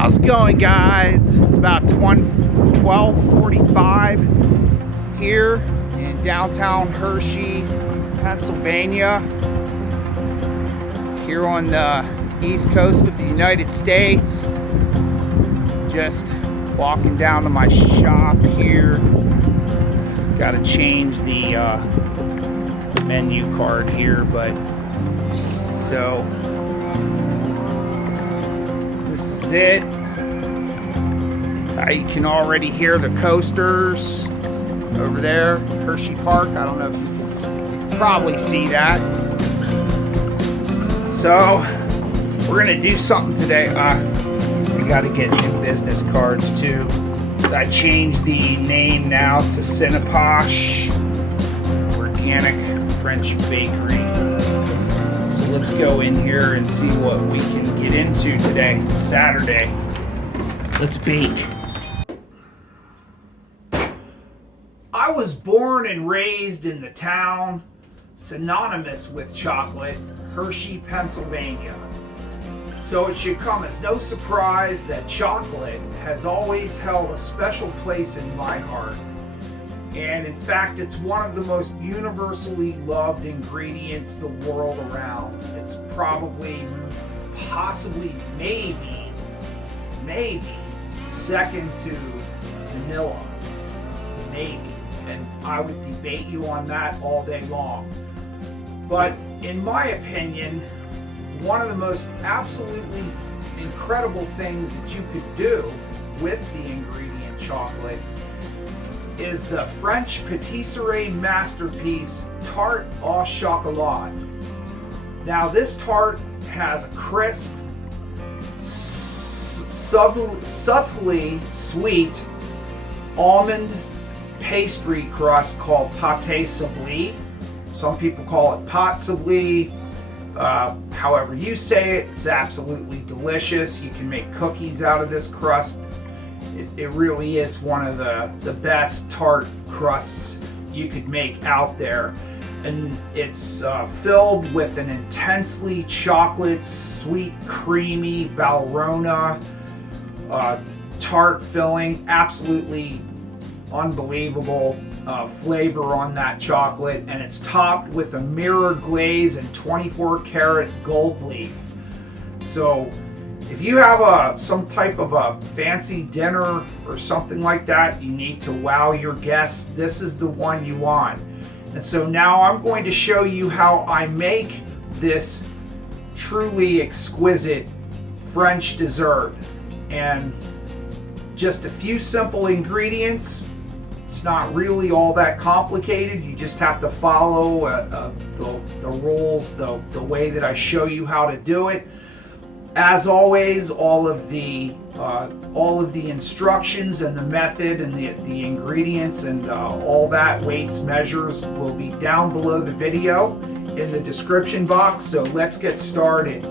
How's it going, guys? It's about 12:45 here in downtown Hershey, Pennsylvania, here on the east coast of the United States. Just walking down to my shop here. Got to change the menu card here, but so this is it. You can already hear the coasters over there, Hershey Park. I don't know if you can probably see that. So we're gonna do something today. We got to get new business cards too. So I changed the name now to Cineposh Organic French Bakery. So let's go in here and see what we can get into today. It's Saturday. Let's bake. I was born and raised in the town synonymous with chocolate, Hershey, Pennsylvania. So it should come as no surprise that chocolate has always held a special place in my heart. And in fact, it's one of the most universally loved ingredients the world around. It's probably, possibly, maybe second to vanilla. Maybe. And I would debate you on that all day long. But in my opinion, one of the most absolutely incredible things that you could do with the ingredient chocolate is the French patisserie masterpiece Tarte au Chocolat. Now this tart has a crisp, subtly sweet almond pastry crust called Pate Sablée. Some people call it Pate Sablée. However you say it, it's absolutely delicious. You can make cookies out of this crust. It really is one of the best tart crusts you could make out there. And it's filled with an intensely chocolate, sweet, creamy Valrhona tart filling. Absolutely unbelievable flavor on that chocolate, and it's topped with a mirror glaze and 24 karat gold leaf. So if you have some type of a fancy dinner or something like that, you need to wow your guests, this is the one you want. And so now I'm going to show you how I make this truly exquisite French dessert. And just a few simple ingredients. It's not really all that complicated. You just have to follow the rules, the way that I show you how to do it. As always, all of the instructions and the method and the ingredients and all that, weights, measures, will be down below the video in the description box. So let's get started.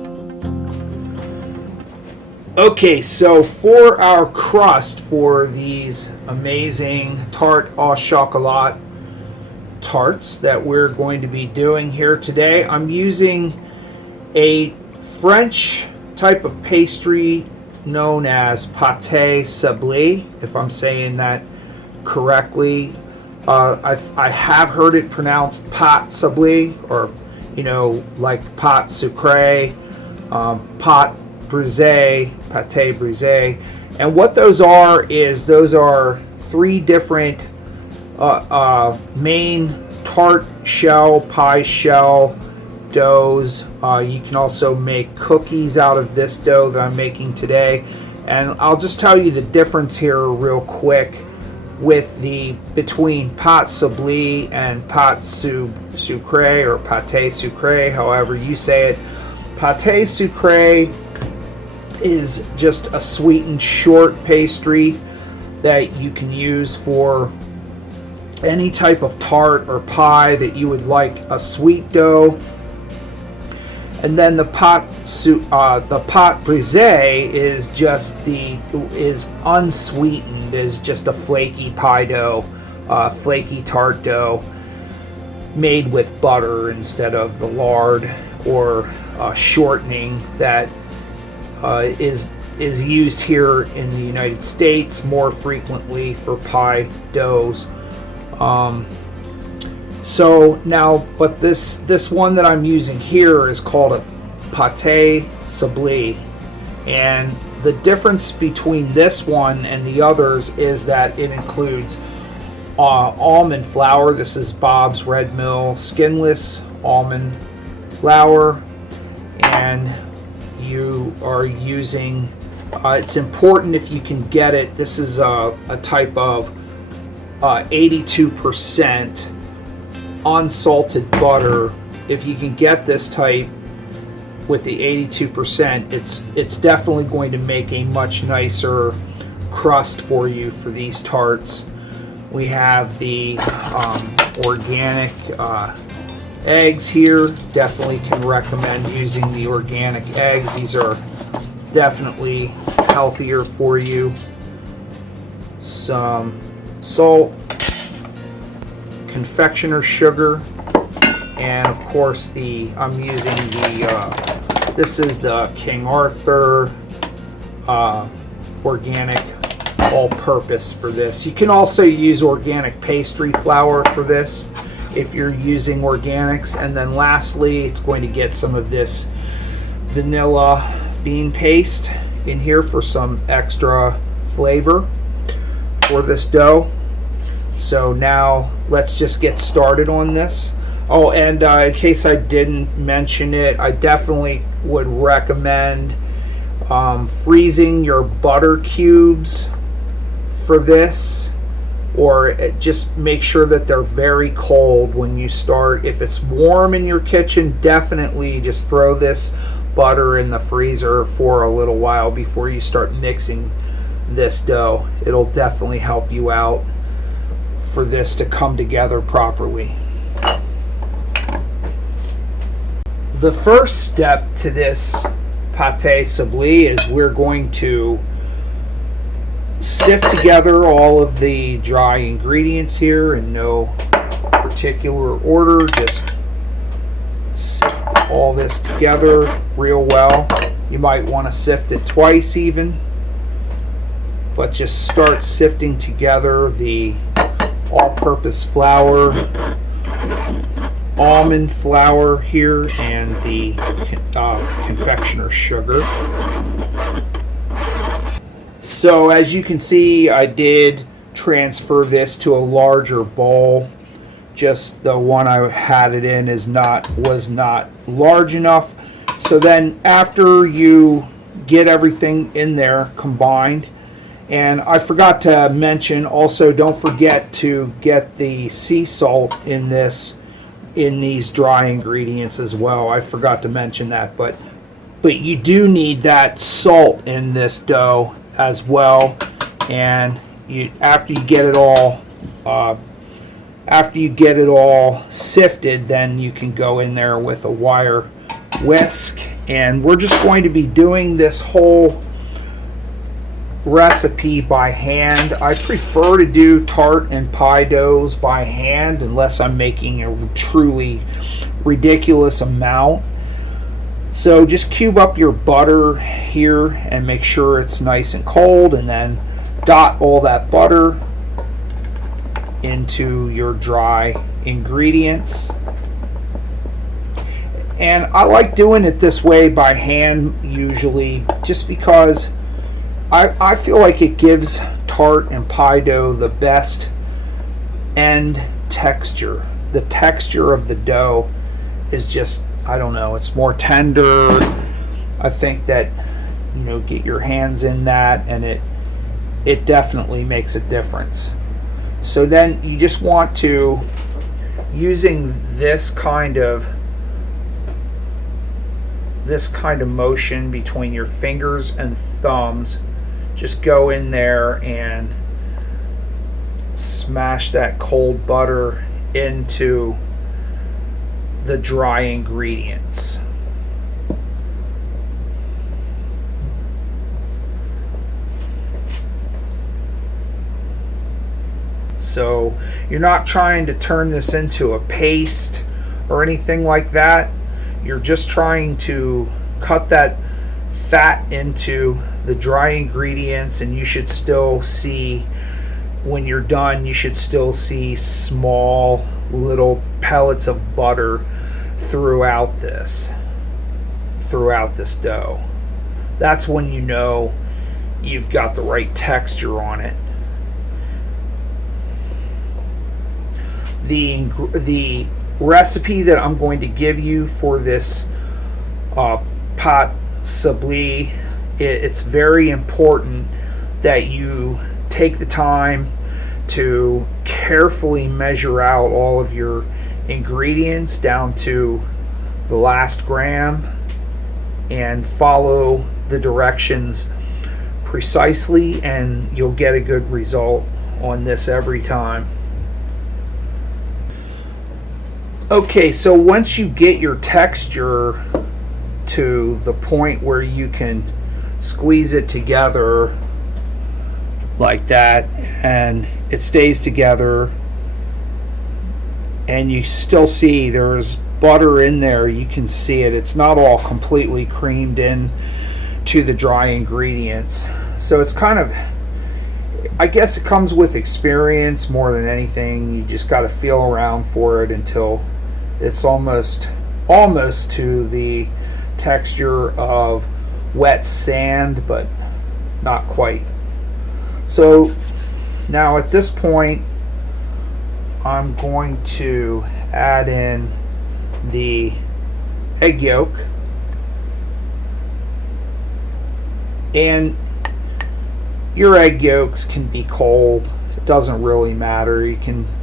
Okay, so for our crust for these amazing Tarte au Chocolat tarts that we're going to be doing here today, I'm using a French type of pastry known as Pate Sablée, if I'm saying that correctly. I have heard it pronounced Pate Sablée, or like pâte sucrée, pâte brisée, pâté brisé. And what those are three different main tart shell, pie shell doughs. You can also make cookies out of this dough that I'm making today. And I'll just tell you the difference here real quick with between pâte sablée and pâte sucrée, or pâté sucré, however you say it. Pâté sucré is just a sweetened short pastry that you can use for any type of tart or pie that you would like a sweet dough. And then the pâte brisée is unsweetened, is just a flaky pie dough, flaky tart dough made with butter instead of the lard or shortening that is is used here in the United States more frequently for pie doughs. So now, but this one that I'm using here is called a Pate Sablée, and the difference between this one and the others is that it includes almond flour. This is Bob's Red Mill skinless almond flour, and you are using it's important if you can get it. This is a type of 82% unsalted butter. If you can get this type with the 82%, it's definitely going to make a much nicer crust for you for these tarts. We have the organic eggs here. Definitely can recommend using the organic eggs. These are definitely healthier for you. Some salt, confectioner sugar, and of course I'm using the this is the King Arthur organic all-purpose for this. You can also use organic pastry flour for this if you're using organics. And then lastly, it's going to get some of this vanilla bean paste in here for some extra flavor for this dough. So now let's just get started on this. Oh, and in case I didn't mention it, I definitely would recommend freezing your butter cubes for this, or just make sure that they're very cold when you start. If it's warm in your kitchen, definitely just throw this butter in the freezer for a little while before you start mixing this dough. It'll definitely help you out for this to come together properly. The first step to this Pate Sablée is we're going to sift together all of the dry ingredients here in no particular order. Just sift all this together real well. You might want to sift it twice even, but just start sifting together the all-purpose flour, almond flour here, and the confectioner sugar. So as you can see, I did transfer this to a larger bowl. Just the one I had it in was not large enough. So then after you get everything in there combined, and I forgot to mention also, don't forget to get the sea salt in these dry ingredients as well. I forgot to mention that, but you do need that salt in this dough as well. And after you get it all sifted, then you can go in there with a wire whisk. And we're just going to be doing this whole recipe by hand. I prefer to do tart and pie doughs by hand unless I'm making a truly ridiculous amount. So just cube up your butter here and make sure it's nice and cold, and then dot all that butter into your dry ingredients. And I like doing it this way by hand usually, just because I feel like it gives tart and pie dough the best end texture. The texture of the dough is just, I don't know, it's more tender. I think that, get your hands in that, and it definitely makes a difference. So then you just want to, using this kind of motion between your fingers and thumbs, just go in there and smash that cold butter into the dry ingredients. So you're not trying to turn this into a paste or anything like that. You're just trying to cut that fat into the dry ingredients, and you should still see, when you're done, you should still see small little pellets of butter throughout this dough. That's when you know you've got the right texture on it. The recipe that I'm going to give you for this Pate Sablée, it's very important that you take the time to carefully measure out all of your ingredients down to the last gram and follow the directions precisely, and you'll get a good result on this every time. Okay, so once you get your texture to the point where you can squeeze it together like that and it stays together, and you still see there's butter in there, you can see it. It's not all completely creamed in to the dry ingredients. So it's kind of, I guess it comes with experience more than anything. You just got to feel around for it until it's almost to the texture of wet sand, but not quite. So now at this point, I'm going to add in the egg yolk, and your egg yolks can be cold. It doesn't really matter.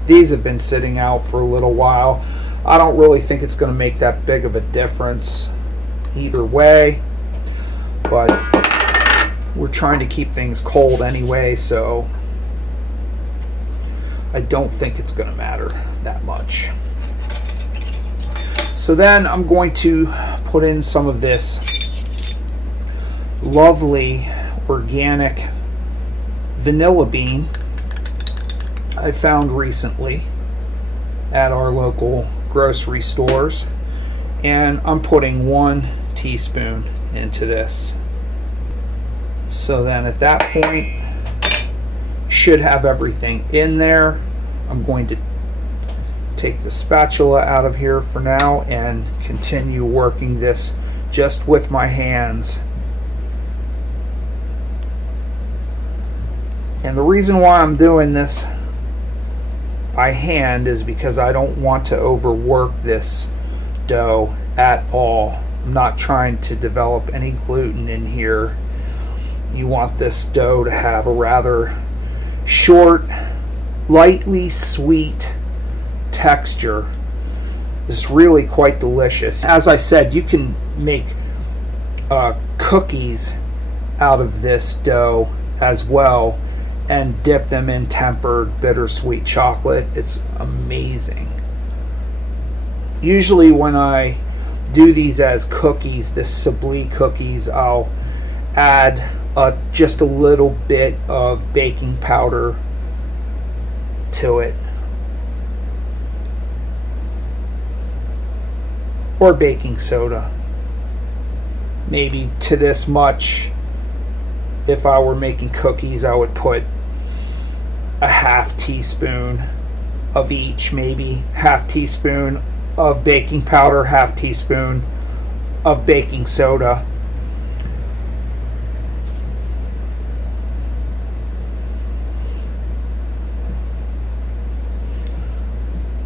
These have been sitting out for a little while. I don't really think it's going to make that big of a difference either way, but we're trying to keep things cold anyway, so I don't think it's going to matter that much. So then I'm going to put in some of this lovely organic vanilla bean I found recently at our local grocery stores, and I'm putting 1 teaspoon into this. So then at that point, should have everything in there. I'm going to take the spatula out of here for now and continue working this just with my hands. And the reason why I'm doing this by hand is because I don't want to overwork this dough at all. I'm not trying to develop any gluten in here. You want this dough to have a rather short, lightly sweet texture. It's really quite delicious. As I said, you can make cookies out of this dough as well and dip them in tempered bittersweet chocolate. It's amazing. Usually when I do these as cookies, this Sablée cookies, I'll add just a little bit of baking powder to it, or baking soda, maybe to this much. If I were making cookies, I would put a half teaspoon of each, maybe half teaspoon of baking powder, half teaspoon of baking soda.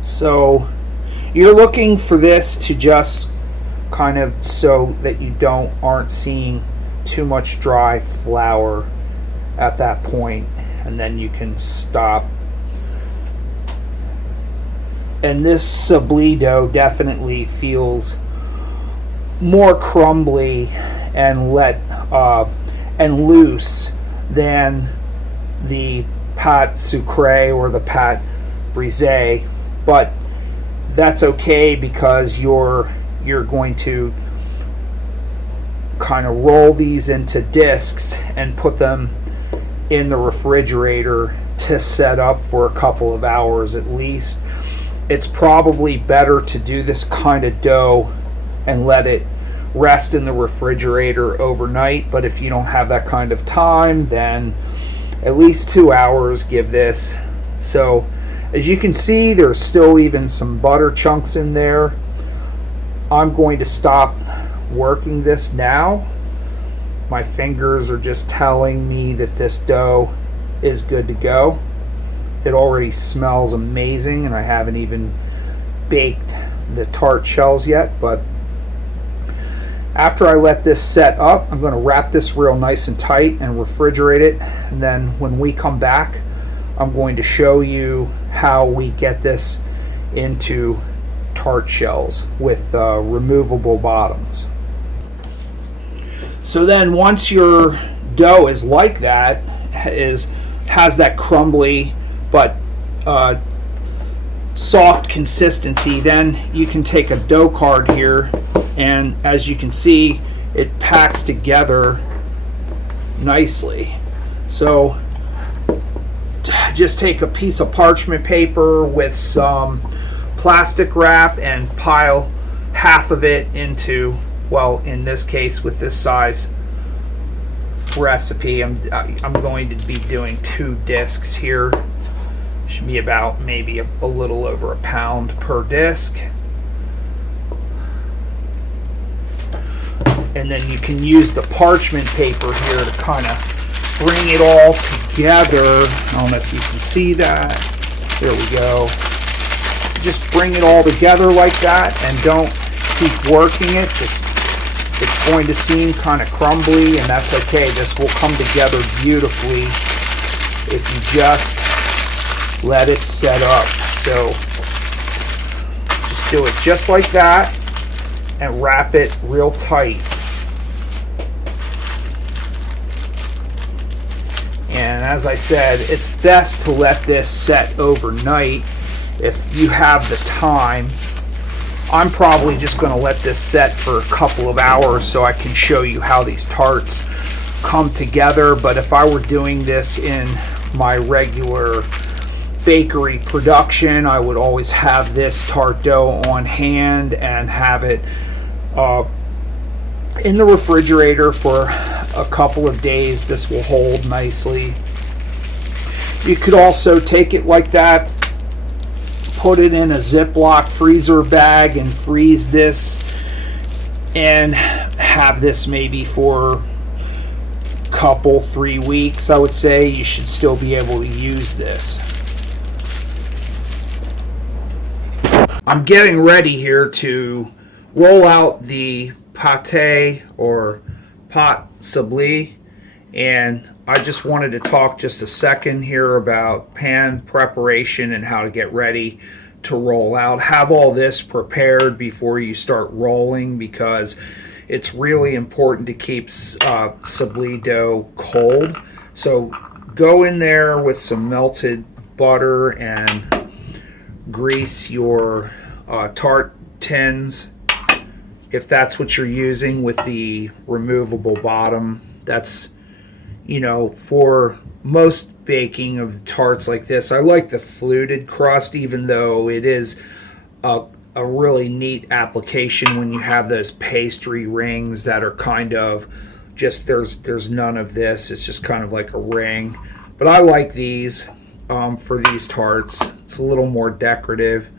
So you're looking for this to just kind of so that you aren't seeing too much dry flour at that point, and then you can stop. And this Sablée dough definitely feels more crumbly and loose than the pâte sucrée or the pâte brisée, but that's okay because you're going to kind of roll these into discs and put them in the refrigerator to set up for a couple of hours at least. It's probably better to do this kind of dough and let it rest in the refrigerator overnight. But if you don't have that kind of time, then at least 2 hours give this. So as you can see, there's still even some butter chunks in there. I'm going to stop working this now. My fingers are just telling me that this dough is good to go. It already smells amazing, and I haven't even baked the tart shells yet. But after I let this set up, I'm going to wrap this real nice and tight and refrigerate it. And then when we come back, I'm going to show you how we get this into tart shells with removable bottoms. So then once your dough is like that, has that crumbly but soft consistency, then you can take a dough card here, and as you can see, it packs together nicely. So just take a piece of parchment paper with some plastic wrap and pile half of it into, well, in this case with this size recipe, I'm going to be doing 2 discs here. Should be about maybe a little over a pound per disc. And then you can use the parchment paper here to kind of bring it all together. I don't know if you can see that. There we go. Just bring it all together like that, and don't keep working it. It's going to seem kind of crumbly, and that's okay. This will come together beautifully if you just let it set up. So just do it just like that and wrap it real tight. And as I said, it's best to let this set overnight if you have the time. I'm probably just going to let this set for a couple of hours so I can show you how these tarts come together. But if I were doing this in my regular bakery production, I would always have this tart dough on hand and have it in the refrigerator for a couple of days. This will hold nicely. You could also take it like that, put it in a Ziploc freezer bag and freeze this, and have this maybe for a couple, 3 weeks. I would say you should still be able to use this. I'm getting ready here to roll out the pate or Pate Sablée, and I just wanted to talk just a second here about pan preparation and how to get ready to roll out. Have all this prepared before you start rolling, because it's really important to keep sablé dough cold. So go in there with some melted butter and grease your tart tins, if that's what you're using, with the removable bottom. That's, for most baking of tarts like this, I like the fluted crust, even though it is a really neat application when you have those pastry rings that are kind of just, there's none of this. It's just kind of like a ring. But I like these for these tarts. It's a little more decorative.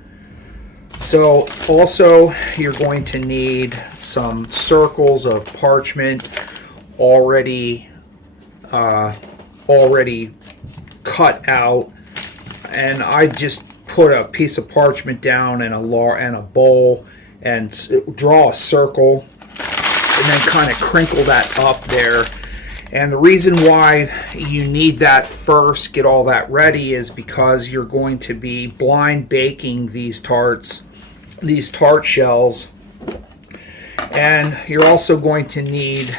So also you're going to need some circles of parchment already cut out, and I just put a piece of parchment down in a bowl and draw a circle and then kind of crinkle that up there. And the reason why you need that first, get all that ready, is because you're going to be blind baking these tart shells, and you're also going to need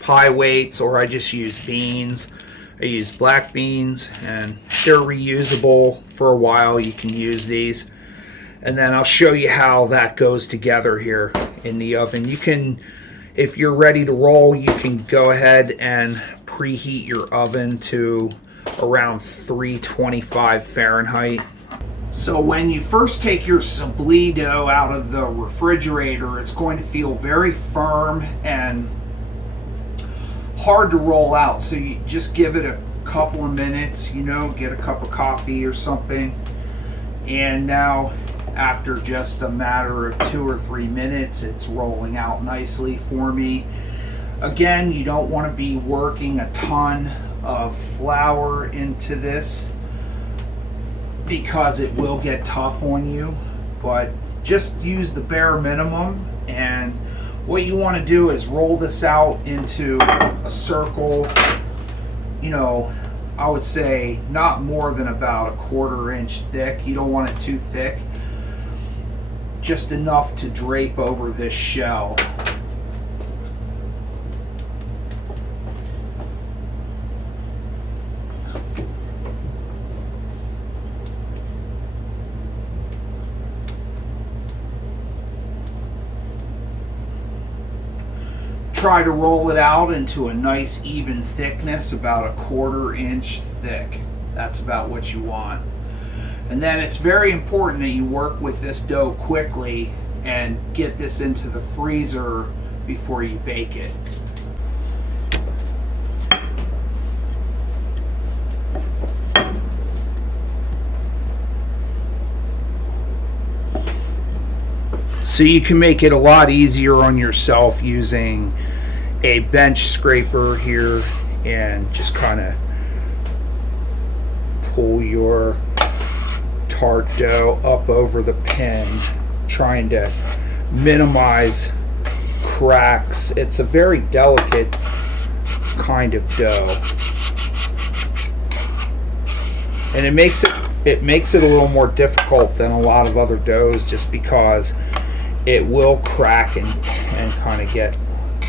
pie weights, or I just use beans. I use black beans, and they're reusable for a while. You can use these, and then I'll show you how that goes together here in the oven. You can, if you're ready to roll, you can go ahead and preheat your oven to around 325 Fahrenheit. So when you first take your Sablée dough out of the refrigerator, it's going to feel very firm and hard to roll out. So you just give it a couple of minutes, get a cup of coffee or something. And now after just a matter of 2 or 3 minutes, it's rolling out nicely for me. Again, you don't want to be working a ton of flour into this because it will get tough on you, but just use the bare minimum. And what you want to do is roll this out into a circle, I would say not more than about a 1/4 inch thick. You don't want it too thick, just enough to drape over this shell. Try to roll it out into a nice even thickness, about a 1/4 inch thick. That's about what you want. And then it's very important that you work with this dough quickly and get this into the freezer before you bake it. So you can make it a lot easier on yourself using a bench scraper here and just kind of pull your tart dough up over the pin, trying to minimize cracks. It's a very delicate kind of dough, and it makes it a little more difficult than a lot of other doughs, just because it will crack and kind of get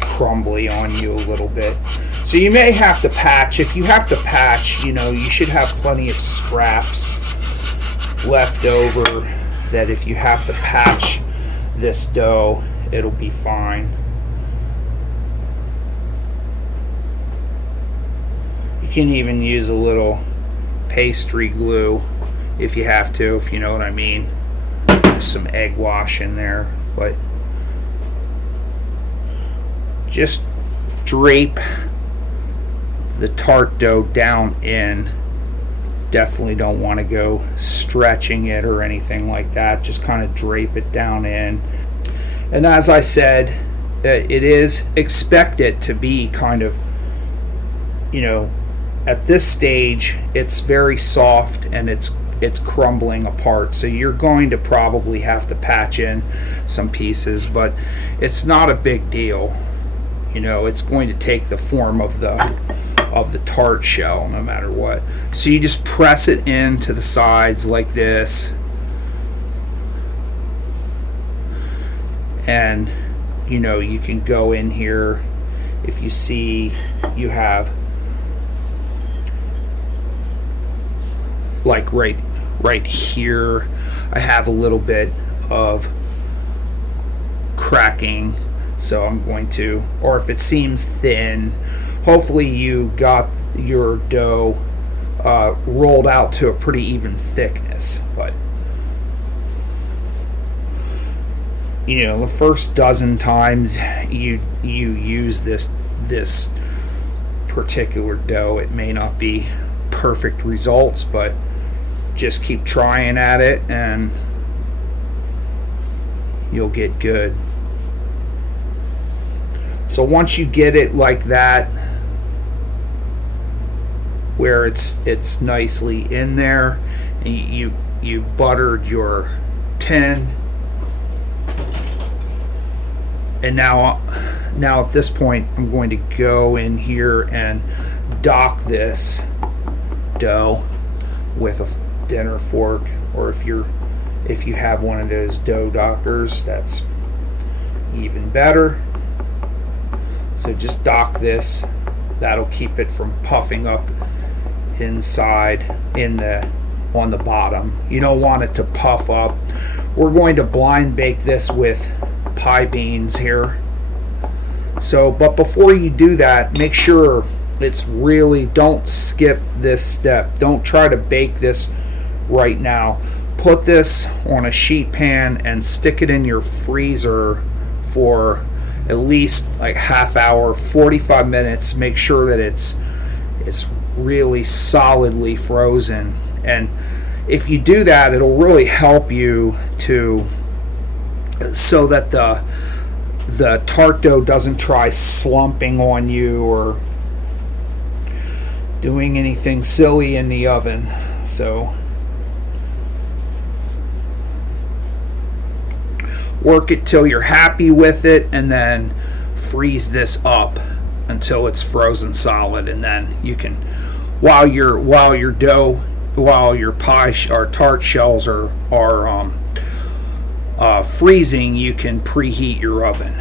crumbly on you a little bit. So you may have to patch. If you have to patch, you should have plenty of scraps left over, that if you have to patch this dough, it'll be fine. You can even use a little pastry glue if you have to, if you know what I mean. Just some egg wash in there, but just drape the tart dough down in. Definitely don't want to go stretching it or anything like that. Just kind of drape it down in. And as I said, it is expected to be kind of, at this stage, it's very soft and it's crumbling apart. So you're going to probably have to patch in some pieces, but it's not a big deal. It's going to take the form of the tart shell no matter what. So you just press it into the sides like this, and you can go in here. If you see, you have like right here, I have a little bit of cracking, so I'm going to, or if it seems thin, hopefully you got your dough rolled out to a pretty even thickness. But the first dozen times you use this particular dough, it may not be perfect results, but just keep trying at it and you'll get good. So once you get it like that, where it's nicely in there, and you buttered your tin, and now at this point I'm going to go in here and dock this dough with a dinner fork, or if you have one of those dough dockers, that's even better. So just dock this. That'll keep it from puffing up inside on the bottom. You don't want it to puff up. We're going to blind bake this with pie beans here. So, but before you do that, make sure don't skip this step. Don't try to bake this right now. put this on a sheet pan and stick it in your freezer for at least like half hour, 45 minutes. Make sure that it's really solidly frozen. And if you do that, it'll really help you so that the tart dough doesn't try slumping on you or doing anything silly in the oven. So work it till you're happy with it, and then freeze this up until it's frozen solid. And then you can, while your pie or tart shells are freezing, you can preheat your oven.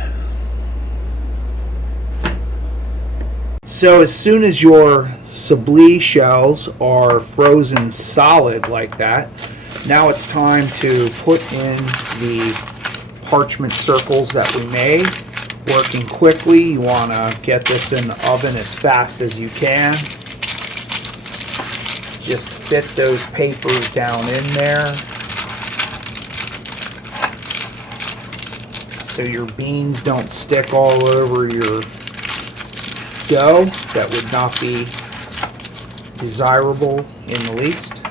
So as soon as your Sablée shells are frozen solid like that, now it's time to put in the parchment circles that we made. Working quickly, you want to get this in the oven as fast as you can. Just fit those papers down in there so your beans don't stick all over your dough. That would not be desirable in the least.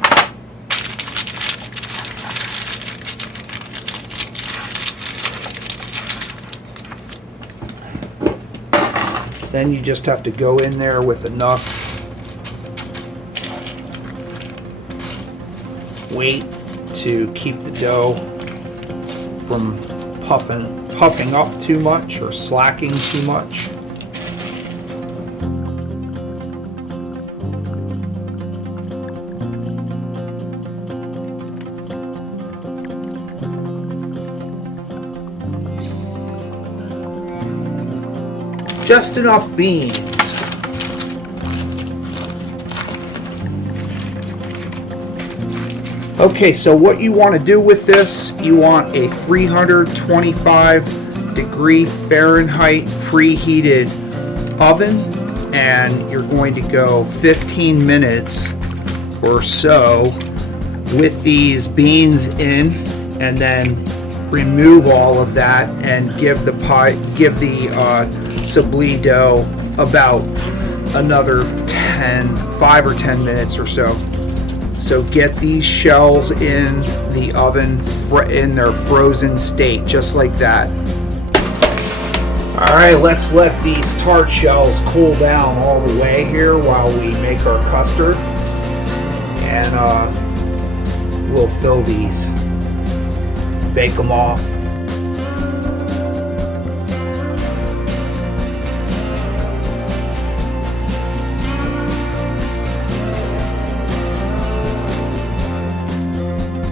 Then you just have to go in there with enough weight to keep the dough from puffing up too much or slacking too much. Just enough beans. Okay, so what you want to do with this, you want a 325 degree Fahrenheit preheated oven, and you're going to go 15 minutes or so with these beans in, and then remove all of that and give the Sablée dough about another 5 or 10 minutes or so. So get these shells in the oven in their frozen state, just like that. Alright, let's let these tart shells cool down all the way here while we make our custard. And we'll fill these, bake them off.